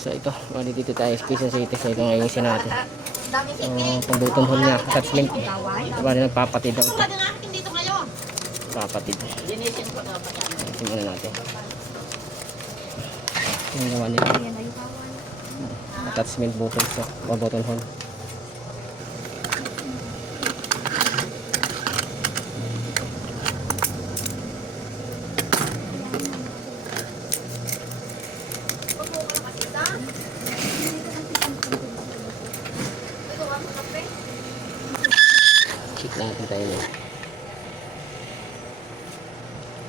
So ito, bali dito tayo sa Quezon City. So ito ngayon natin. Pang button hole niya, attachment. Bali nagpapatid daw ito. Papatid. Tingnan natin. Yung gawa nila. Attachment button so, o button hole. Check natin tayo nito.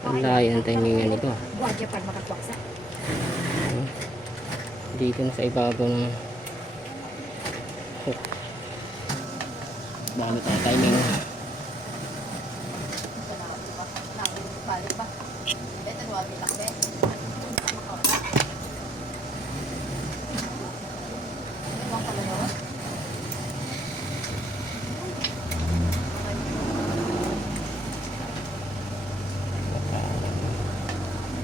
Ang layo ng timingan nito. Dito na sa ibabaw ng hook. Dami tayo timing.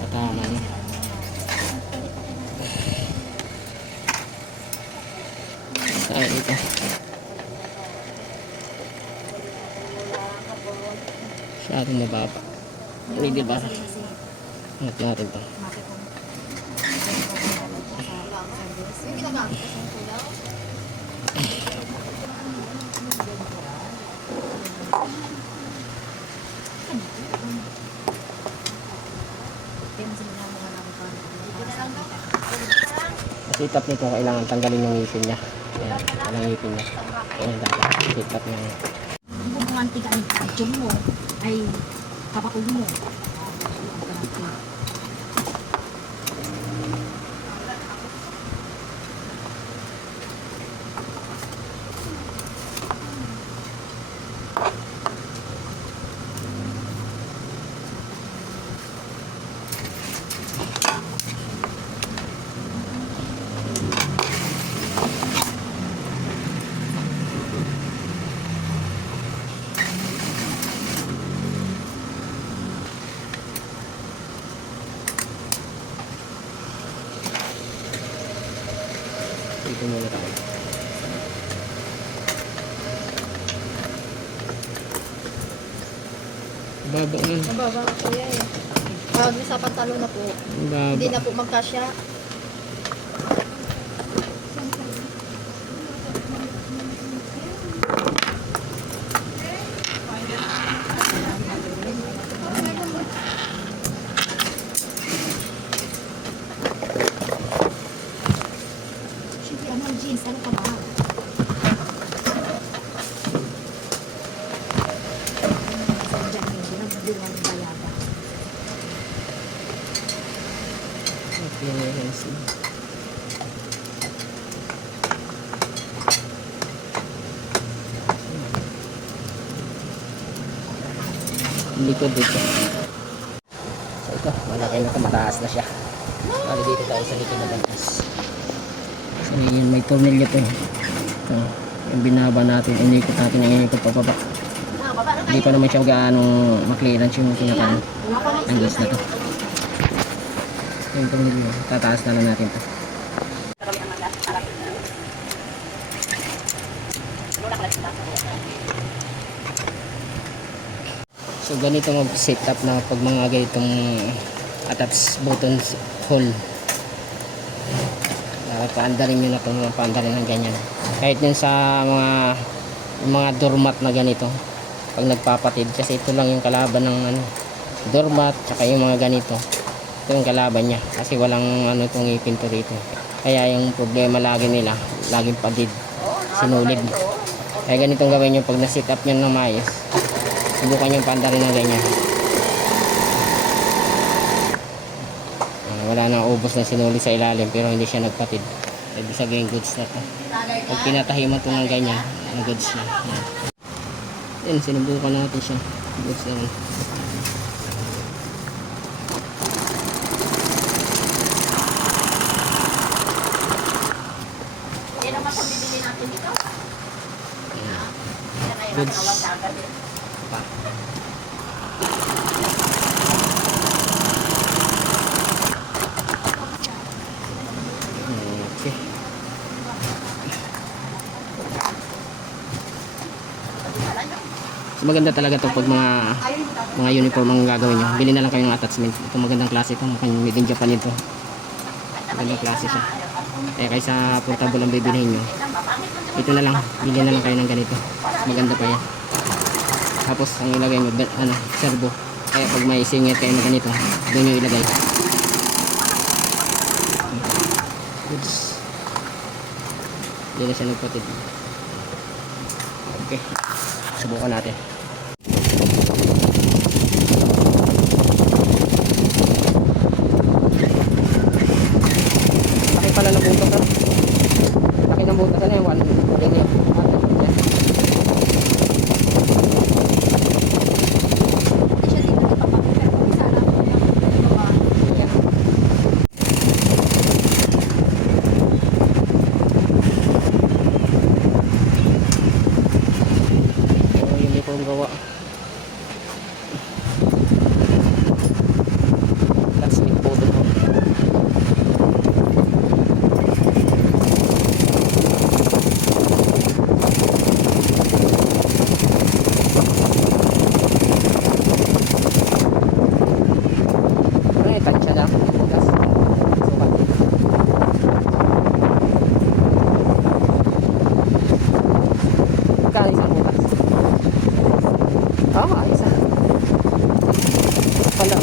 Tama na. Saan ito? Masyadong mababa. Ready ba? Angat natin ito. Sit-up nito, kailangan tanggalin yung ngipin niya. Ayan, walang ngipin niya. Ayan, dapat sit-up niya. Kung kumanti ka ang mo, ay kapakul mo. Dito muna tayo. Baba nga. Mababa ka kuya eh. Pag sa pantalo na po, Baba. hindi na po magkasya. Sige, ano jeans, ano ka ba? Likod dito. So ito, malaki na ito, mataas na siya. Bali dito tayo sa likod na bagas. So yun, may tornilyo ito. Ito, yung binaba natin, inikot natin yung inikot pababa. Hindi pa naman siya gaano maklearance yung pinaka angles na to. So yung tornilyo, tataas na lang natin ito. So ganito mag-set up na pag mga ganitong attach button hole. Paandarin nyo na itong mga paandarin ng ganyan. Kahit din sa mga doormat na ganito. Pag nagpapatid, kasi ito lang yung kalaban ng doormat, tsaka yung mga ganito. Ito yung kalaban niya. Kasi walang itong ngipin to rito. Kaya yung problema lagi nila, laging padid, sinulid. Kaya ganitong gawin nyo pag na-set up nyo ng maayos. Subukan yung pandarin na ganyan. Wala nang ubos na sinuli sa ilalim pero hindi siya nagpatid. Ibig sabihin goods na to. Pag pinatahi mo ito ng ganyan, ang goods na. Yan, sinubukan natin siya. Goods na rin. Yan naman kung bibili natin dito. Goods. Maganda talaga to pag mga uniform ang gagawin nyo. Bili na lang kayo ng attachment. Ito magandang klase ito. Mukhang made in Japan ito. Magandang klase siya. Kaya kaysa portable ang bibilihin nyo, ito na lang. Bili na lang kayo ng ganito. Maganda pa yan. Tapos ang ilagay nyo, servo. Kaya pag may singit kayo na ganito, doon nyo ilagay. Goods. Hindi na siya nagpatid. Okay. Subukan natin. Laki pala ng butas ha. Laki ng butas na yan. Yan yan. Uniform gawa. That's it po ito. Ay, tansya na. Butas. Sukat. Magkano isang butas? Tama, isa. Pala.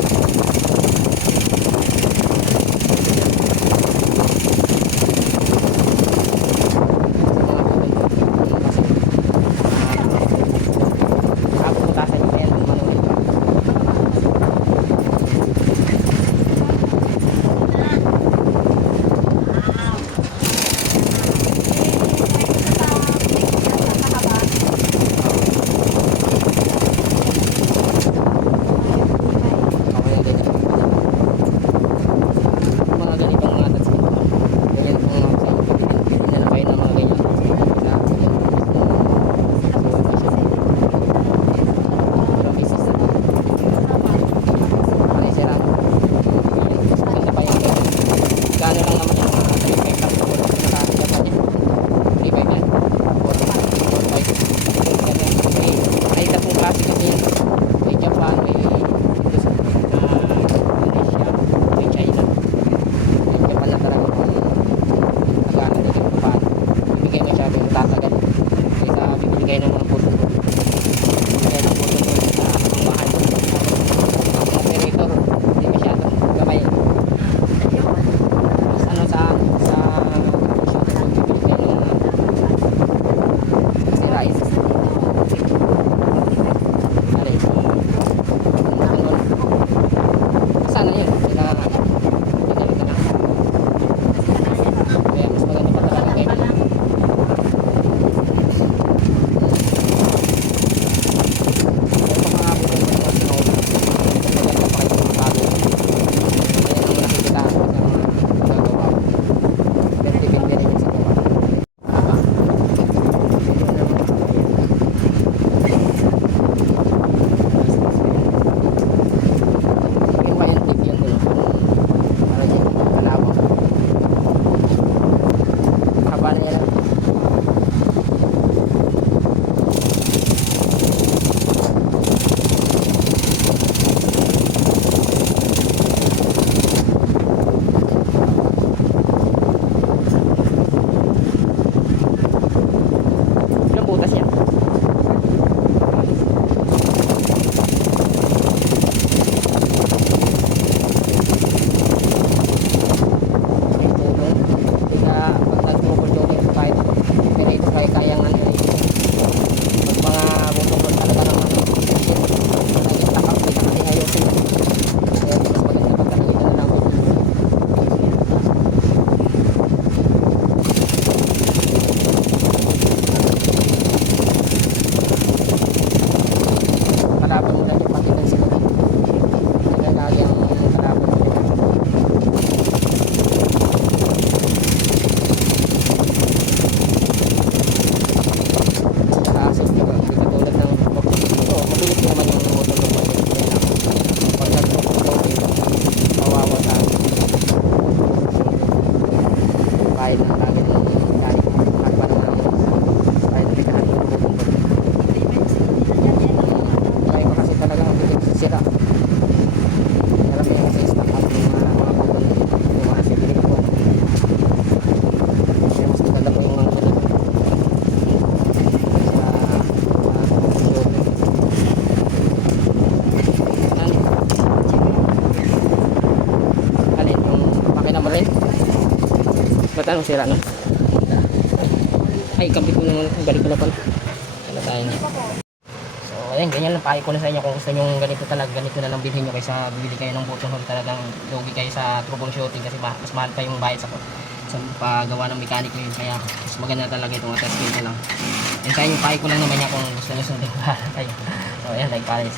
Gano lang naman yung mga 3.5 lang siguro sa Japan niya. 3.5 yan. 4.5. Ay, tatlong klase kasi yan. May Japan, may Indonesia, may China. May Japan na talaga kung nag-ano nila kung paano. Bibigay mo siya yung tatagal. Kaysa bibili kayo ng mga photo. Bibigay kayo ng photo sa mga mahal. Ang operator, hindi masyado gamay. Sana yun, kailangan natin. Pinili ka lang. Kaya mas maganda pa talaga kayo. Kaya pa mga buto mo yung snow. Maganda pa kayo mga bago. Kaya nang nakikita ko sa mga magagawa ko. Depende rin yun sa gawa. Ilang butas yan? Kayang ano pag mga bubukol talaga naman kayang takap kita kasi ayusin kaya mas maganda pag nakikita na lang kalaban mo lang yung patigan sila kaya lagi ang kalaban mo asik diba? Hindi katulad ng mabilis naman yung motor ng mabilis kaya lang pag nag-motor mawawa sa kahit na lagi ng kahit pa naman ang kahit na pikahan yung motor tanong sira no? Ay, kabit ko naman. Balik ko na pala. Ano tayo na? So, ayan, ganyan lang. Pahay ko na sa inyo. Kung gusto nyo ganito talaga, ganito na lang bilhin nyo kaysa bibili kayo ng button hole. Talagang lugi kayo sa troubleshooting kasi mas mahal pa yung bayad sa paggawa ng mechanic nyo yun. Kaya mas maganda talaga itong attachment nyo lang. Yan sa inyo, pahay ko lang naman yan kung gusto nyo sundin. So, ayan, like pares.